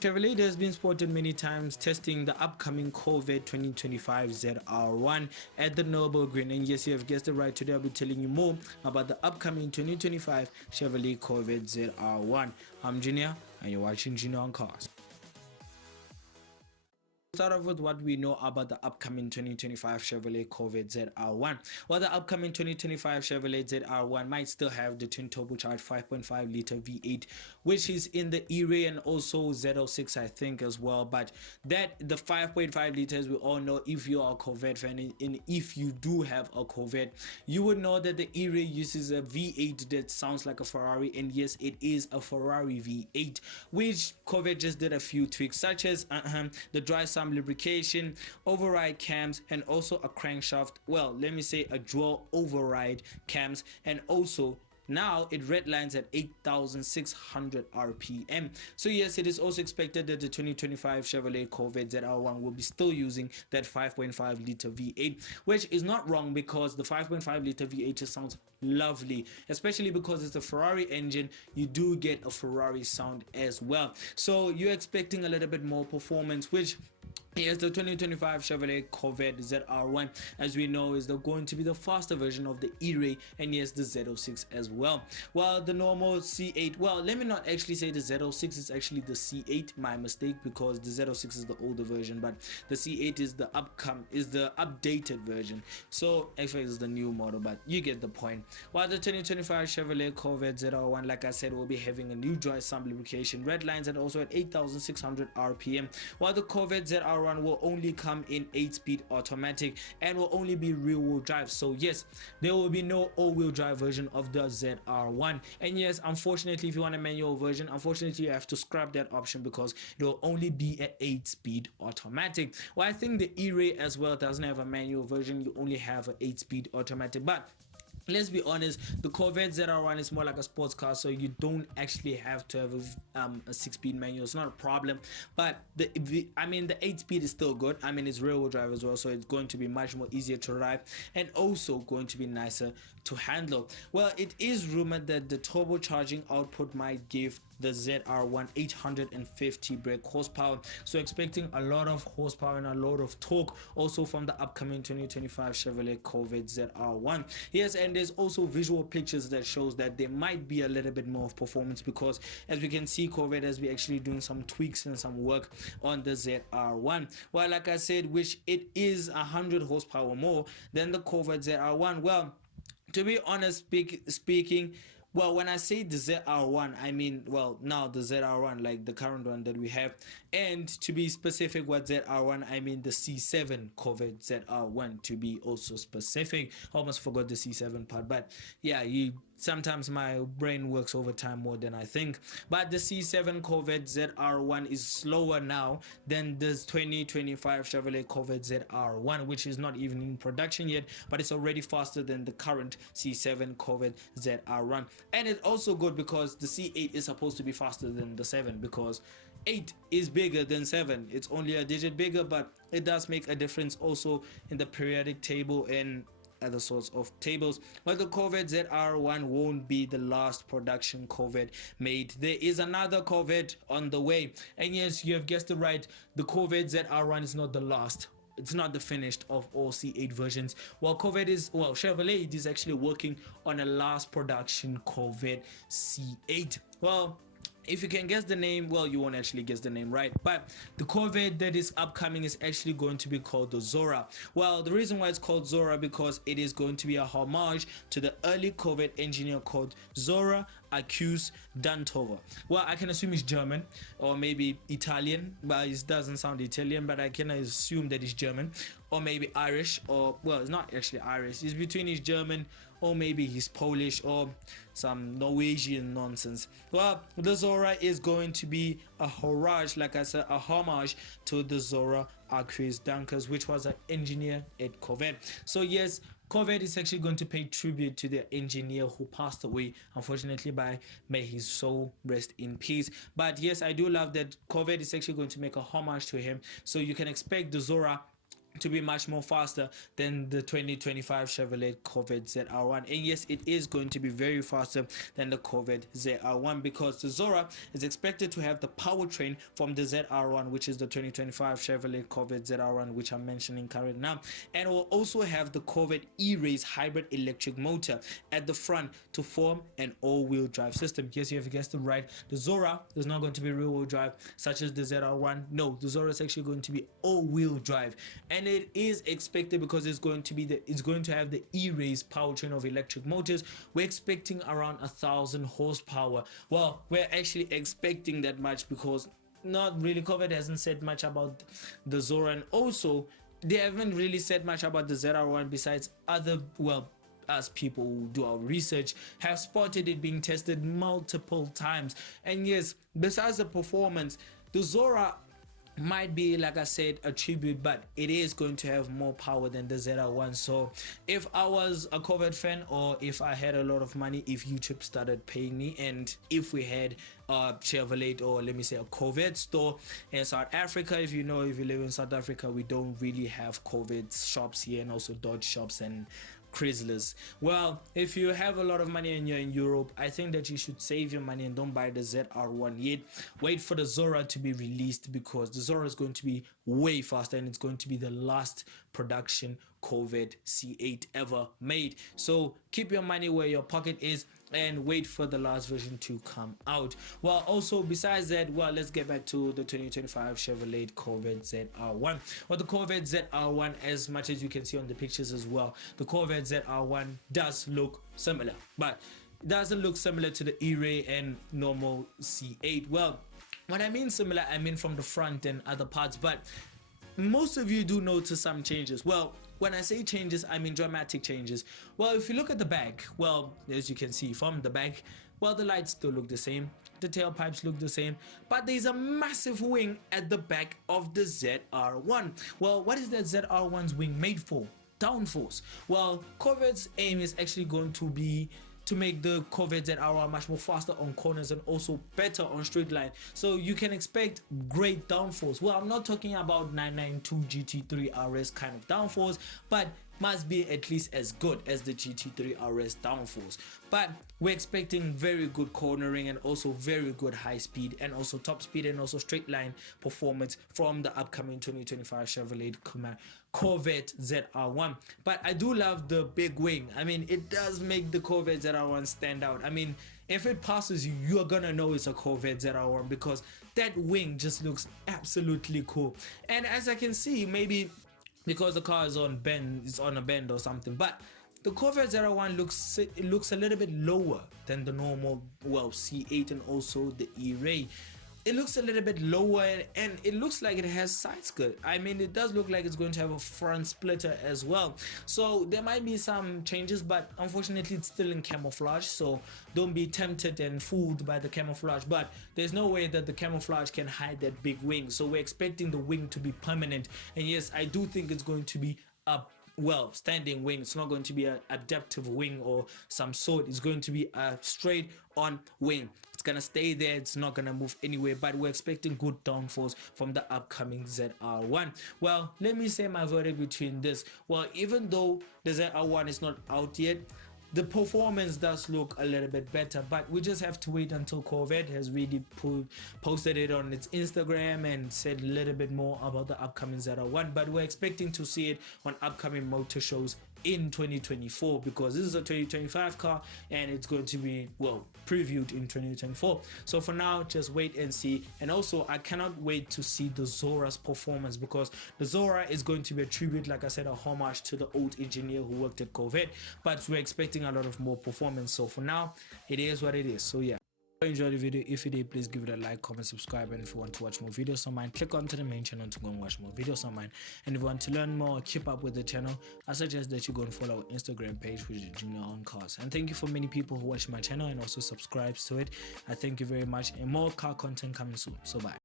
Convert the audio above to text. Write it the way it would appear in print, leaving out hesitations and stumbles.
Chevrolet has been spotted many times testing the upcoming Corvette 2025 ZR1 at the Nurburgring, and yes, you have guessed it right. Today I'll be telling you more about the upcoming 2025 Chevrolet Corvette ZR1. I'm Junior and you're watching Junior on Cars. Start off with what we know about the upcoming 2025 Chevrolet Corvette ZR1. Well, the upcoming 2025 Chevrolet ZR1 might still have the twin turbocharged 5.5 liter V8, which is in the E-ray and also Z06 I think as well. But that the 5.5 liters, we all know, if you are a Corvette fan, and if you do have a Corvette, you would know that the E-ray uses a V8 that sounds like a Ferrari, and yes, it is a Ferrari V8, which Corvette just did a few tweaks, such as the dry sump lubrication, override cams, and also a crankshaft, well, let me say a dual override cams, and also now it redlines at 8,600 RPM. So yes, it is also expected that the 2025 Chevrolet Corvette ZR1 will be still using that 5.5 liter V8, which is not wrong because the 5.5 liter V8 just sounds lovely, especially because it's a Ferrari engine. You do get a Ferrari sound as well, so you're expecting a little bit more performance, which yes, the 2025 Chevrolet Corvette ZR1, as we know, is going to be the faster version of the E-ray, and yes, the Z06 as well. Well, the normal C8, well, let me not actually say the Z06, it's actually the C8, my mistake, because the Z06 is the older version, but the C8 is the updated version. So actually it's the new model, but you get the point. While the 2025 Chevrolet Corvette ZR1, like I said, will be having a new dry sump lubrication, red lines, and also at 8,600 RPM, while the Corvette ZR1 will only come in 8-speed automatic and will only be rear-wheel drive. So yes, there will be no all-wheel drive version of the ZR1, and yes, unfortunately, if you want a manual version, unfortunately you have to scrap that option because it will only be an 8-speed automatic. Well, I think the E-ray as well doesn't have a manual version, you only have an 8-speed automatic, but let's be honest, the Corvette ZR1 is more like a sports car, so you don't actually have to have a 6-speed manual. It's not a problem, but the 8-speed is still good. I mean, it's rear-wheel drive as well, so it's going to be much more easier to ride and also going to be nicer to handle. Well, it is rumored that the turbocharging output might give the ZR1 850 brake horsepower, so expecting a lot of horsepower and a lot of torque also from the upcoming 2025 Chevrolet Corvette ZR1. Yes, and there's also visual pictures that shows that there might be a little bit more of performance, because as we can see, Corvette has been actually doing some tweaks and some work on the ZR1. Well, like I said, which it is 100 horsepower more than the Corvette ZR1. Well, to be honest speaking, well, when I say the ZR1, I mean, well, now the ZR1, like the current one that we have, and to be specific, what ZR1, I mean the C7 Corvette ZR1, to be also specific. Almost forgot the C7 part, but yeah, sometimes my brain works overtime more than I think. But the C7 Corvette ZR1 is slower now than the 2025 Chevrolet Corvette ZR1, which is not even in production yet, but it's already faster than the current C7 Corvette ZR1. And it's also good because the C8 is supposed to be faster than the 7, because 8 is bigger than 7. It's only a digit bigger, but it does make a difference also in the periodic table and other sorts of tables. But the Corvette ZR1 won't be the last production Corvette made. There is another Corvette on the way, and yes, you have guessed it right, the Corvette ZR1 is not the last. It's not the finished of all C8 versions. While Chevrolet is actually working on a last production Corvette C8. Well, if you can guess the name, well, you won't actually guess the name right, but the Corvette that is upcoming is actually going to be called the Zora. Well, the reason why it's called Zora, because it is going to be a homage to the early Corvette engineer called Zora Accuse Dantova. Well, I can assume it's German or maybe Italian, but it doesn't sound Italian, but I can assume that it's German, or maybe Irish, or well, it's not actually Irish, it's between his German or maybe he's Polish or some Norwegian nonsense. Well, the Zora is going to be a homage, like I said, a homage to the Zora Accuse Dankers, which was an engineer at Corvette. So yes, Corvette is actually going to pay tribute to the engineer who passed away, unfortunately, may his soul rest in peace. But yes, I do love that Corvette is actually going to make a homage to him, so you can expect the Zora to be much more faster than the 2025 Chevrolet Corvette ZR1. And yes, it is going to be very faster than the Corvette ZR1 because the Zora is expected to have the powertrain from the ZR1, which is the 2025 Chevrolet Corvette ZR1, which I'm mentioning currently now, and will also have the Corvette E-ray's hybrid electric motor at the front to form an all-wheel drive system. Yes, you have guessed it right. The Zora is not going to be rear-wheel drive such as the ZR1. No, the Zora is actually going to be all-wheel drive, and it is expected because it's going to have the E-ray's powertrain of electric motors. We're expecting around 1,000 horsepower. Well, we're actually expecting that much because not really, Corvette hasn't said much about the Zora, and also they haven't really said much about the ZR1 besides other, well, as people who do our research have spotted it being tested multiple times. And yes, besides the performance, the Zora might be, like I said, a tribute, but it is going to have more power than the ZR1. So if I was a Corvette fan, or if I had a lot of money, if YouTube started paying me, and if we had a Chevrolet, or let me say a Corvette store in South Africa, if you live in South Africa, we don't really have Corvette shops here, and also Dodge shops and Chryslers. Well, if you have a lot of money and you're in Europe, I think that you should save your money and don't buy the ZR1 yet. Wait for the Zora to be released, because the Zora is going to be way faster, and it's going to be the last production Corvette C8 ever made. So keep your money where your pocket is and wait for the last version to come out. Well, also besides that, well, let's get back to the 2025 Chevrolet Corvette ZR1. Well, the Corvette ZR1, as much as you can see on the pictures as well, the Corvette ZR1 does look similar, but it doesn't look similar to the E-ray and normal C8. Well, when I mean similar, I mean from the front and other parts, but most of you do notice some changes. Well, when I say changes, I mean dramatic changes. Well, if you look at the back, well, as you can see from the back, well, the lights still look the same, the tailpipes look the same, but there's a massive wing at the back of the ZR1. Well, what is that ZR1's wing made for? Downforce. Well, Corvette's aim is actually going to be to make the Corvette ZR1 much more faster on corners and also better on straight line. So you can expect great downforce. Well, I'm not talking about 992 GT3 RS kind of downforce, but must be at least as good as the GT3 RS downforce. But we're expecting very good cornering and also very good high speed and also top speed and also straight line performance from the upcoming 2025 Chevrolet Corvette ZR1. But I do love the big wing. I mean, it does make the Corvette ZR1 stand out. I mean, if it passes you, you're gonna know it's a Corvette ZR1 because that wing just looks absolutely cool. And as I can see, maybe because the car is on a bend or something, but the Corvette ZR1 looks a little bit lower than the normal, well, C8 and also the E-ray. It looks a little bit lower, and it looks like it has side skirt. I mean, it does look like it's going to have a front splitter as well. So there might be some changes, but unfortunately it's still in camouflage, so don't be tempted and fooled by the camouflage. But there's no way that the camouflage can hide that big wing, so we're expecting the wing to be permanent. And yes, I do think it's going to be a, well, standing wing. It's not going to be an adaptive wing or some sort. It's going to be a straight on wing. It's gonna stay there, it's not gonna move anywhere, but we're expecting good downforce from the upcoming ZR1. Well, let me say my verdict between this. Well, even though the ZR1 is not out yet, the performance does look a little bit better, but we just have to wait until Corvette has really posted it on its Instagram and said a little bit more about the upcoming ZR1. But we're expecting to see it on upcoming motor shows in 2024, because this is a 2025 car and it's going to be, well, previewed in 2024. So for now, just wait and see. And also, I cannot wait to see the Zora's performance, because the Zora is going to be a tribute, like I said, a homage to the old engineer who worked at Corvette, but we're expecting a lot of more performance. So for now, it is what it is. So yeah, if you enjoyed the video, if you did, please give it a like, comment, subscribe, and if you want to watch more videos on mine, click onto the main channel to go and watch more videos on mine. And if you want to learn more, keep up with the channel, I suggest that you go and follow our Instagram page, which is Junior on Cars. And thank you for many people who watch my channel and also subscribes to it. I thank you very much, and more car content coming soon. So bye.